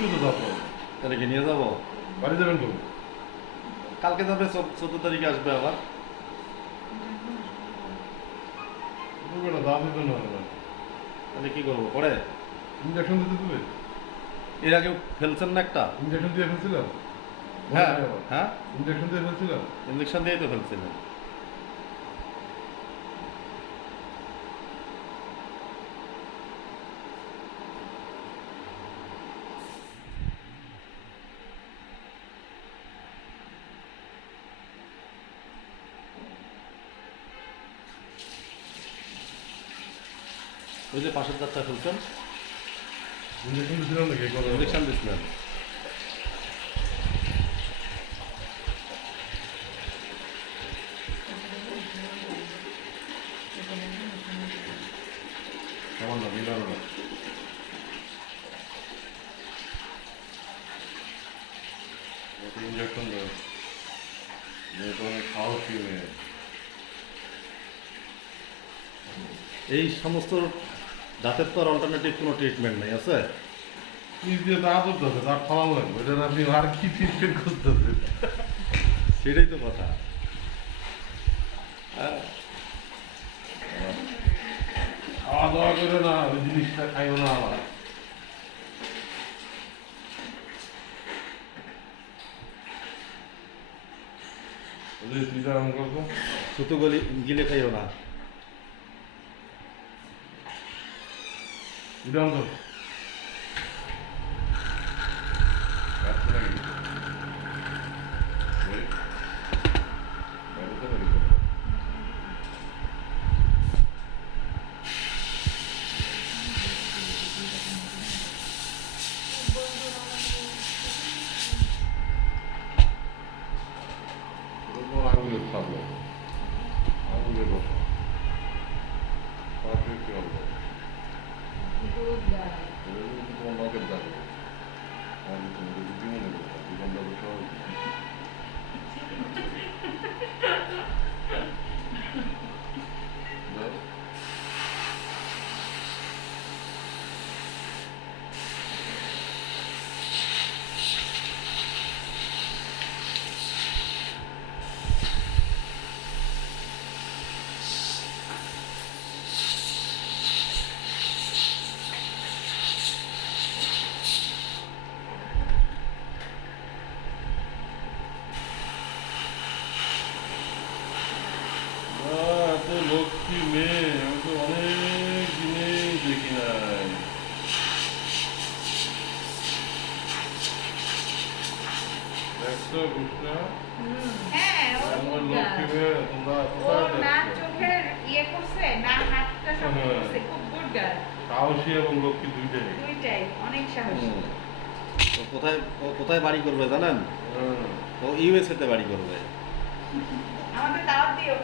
ভর্তি হতো তারপর তাহলে কি নিয়ে যাবো? বাড়ি যাবেন তো কালকে যাবে, 14 তারিখে আসবে আবার। না দাম দিত না তাহলে কি করবো পরে? ইঞ্জেকশন দিতে দেবে এর আগে ফেলছেন না একটা? ইঞ্জেকশন দিয়ে ফেলছিলাম হ্যাঁ হ্যাঁ, ইঞ্জেকশন দিয়ে ফেলছিলাম ইঞ্জেকশন দিয়েই তো ফেলছিলেন। ওই যে পাশের দাঁতটা ফেলছেন, ইঞ্জেকশন দিয়েছিলাম নাকি ইঞ্জেকশন দিচ্ছিলেন। আমার না দিলাম না ইঞ্জেকশন দেয় মেয়েটা অনেক সাহসী মেয়ে এই সমস্ত দাঁতের তো আর অল্টারনেটিভ কোনো ট্রিটমেন্ট নেই আছে? কি দিয়ে দাঁত উঠতেছে দাঁত ফালানো লাগবে এটা আপনি আর কি ট্রিটমেন্ট করতেছেন সেটাই তো কথা। হ্যাঁ, খাওয়া দাওয়া করে না ওই জিনিসটা খাইও না আবার সীতারাম করবো থুতু গিলে খাইও না। দিলাম তো ব্যস্ত নাকি ওই ব্যস্ত নাকি আঙুলের থাকলো আঙুলের বসা পারফেক্ট হবে তোমার নখের দাঁড়িয়ে আমি তোমাকে দুটি মনে করতাম দোকানটা বসা এত লক্ষ্মী মেয়ে আমি তো অনেক দিনেই দেখি নাই দেখছো বুঝলা হ্যাঁ, আমার লক্ষ্মী মেয়ে তোমরা ও কোথায় না দেখছো চোখের ইয়ে করছে, না হাতটা সব হ্যাঁ। করছে, খুব গুড গার্ল। সাহসী এবং লক্ষ্মী দুইটাই দুইটাই অনেক সাহসী। তো ও কোথায় বাড়ি করবে জানেন? হ্যাঁ ও ইউএসএ তে বাড়ি করবে। আমাদের দাওয়াত দিও।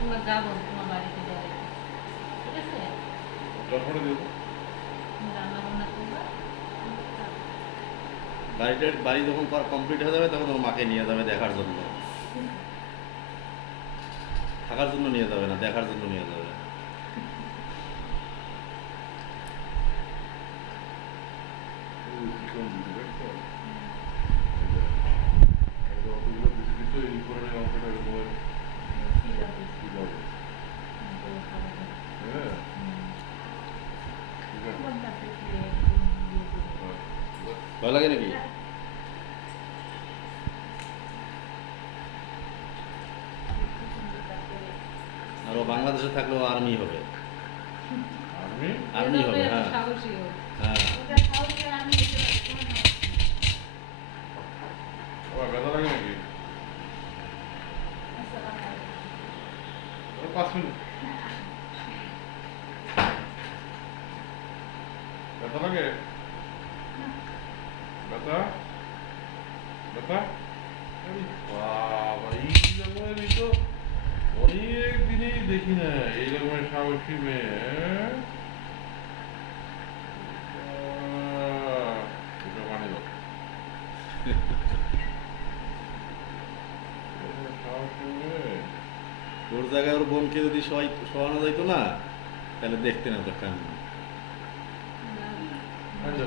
আমরা যাবো তোমার বাড়িতে যাবো, ঠিক আছে? তারপরে দেবো রান্না বান্না করবা, বাড়ি যখন কমপ্লিট হয়ে যাবে তখন ওর মাকে নিয়ে যাবে দেখার জন্য। থাকার জন্য নিয়ে যাবে না, দেখার জন্য নিয়ে যাবে। চিকন দিদি দেখছো অতগুলো দিদি দিত এই উপরের অংশটা এরকম ঠিক আছে, কি যাবে হ্যাঁ ঠিক আছে কোনটা থেকে ভয় লাগে নাকি? আর ও বাংলাদেশে থাকলেও আর্মি হবে। আর্মি আর্মি হবে, হ্যাঁ সাহসী হোক। হ্যাঁ। ওটা সাহসী আমি এসে আবার ব্যথা লাগে নাকি 5 মিনিট ব্যথা লাগে ব্যথা ব্যথা বাবা এই রকমের তো অনেক দিনেই দেখি না এই রকমের সাহসী মেয়ে এটা মানে দাও সাহসী মেয়ে ওর জায়গায় ওর বোনকে যদি শোয়ানো যাইতো না তাহলে দেখতে না তো কান। ভালো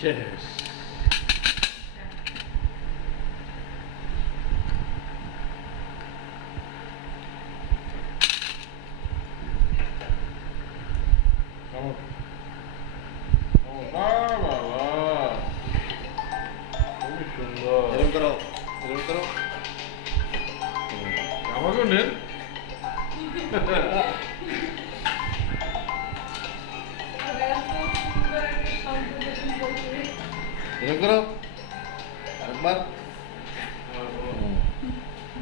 শেষ। চমৎকার। বাহ, বাহ, বাহ। খুবই সুন্দর। এরকম করো, এরকম করো। আমাকেও নেন। এরকম করো, আরেকবার।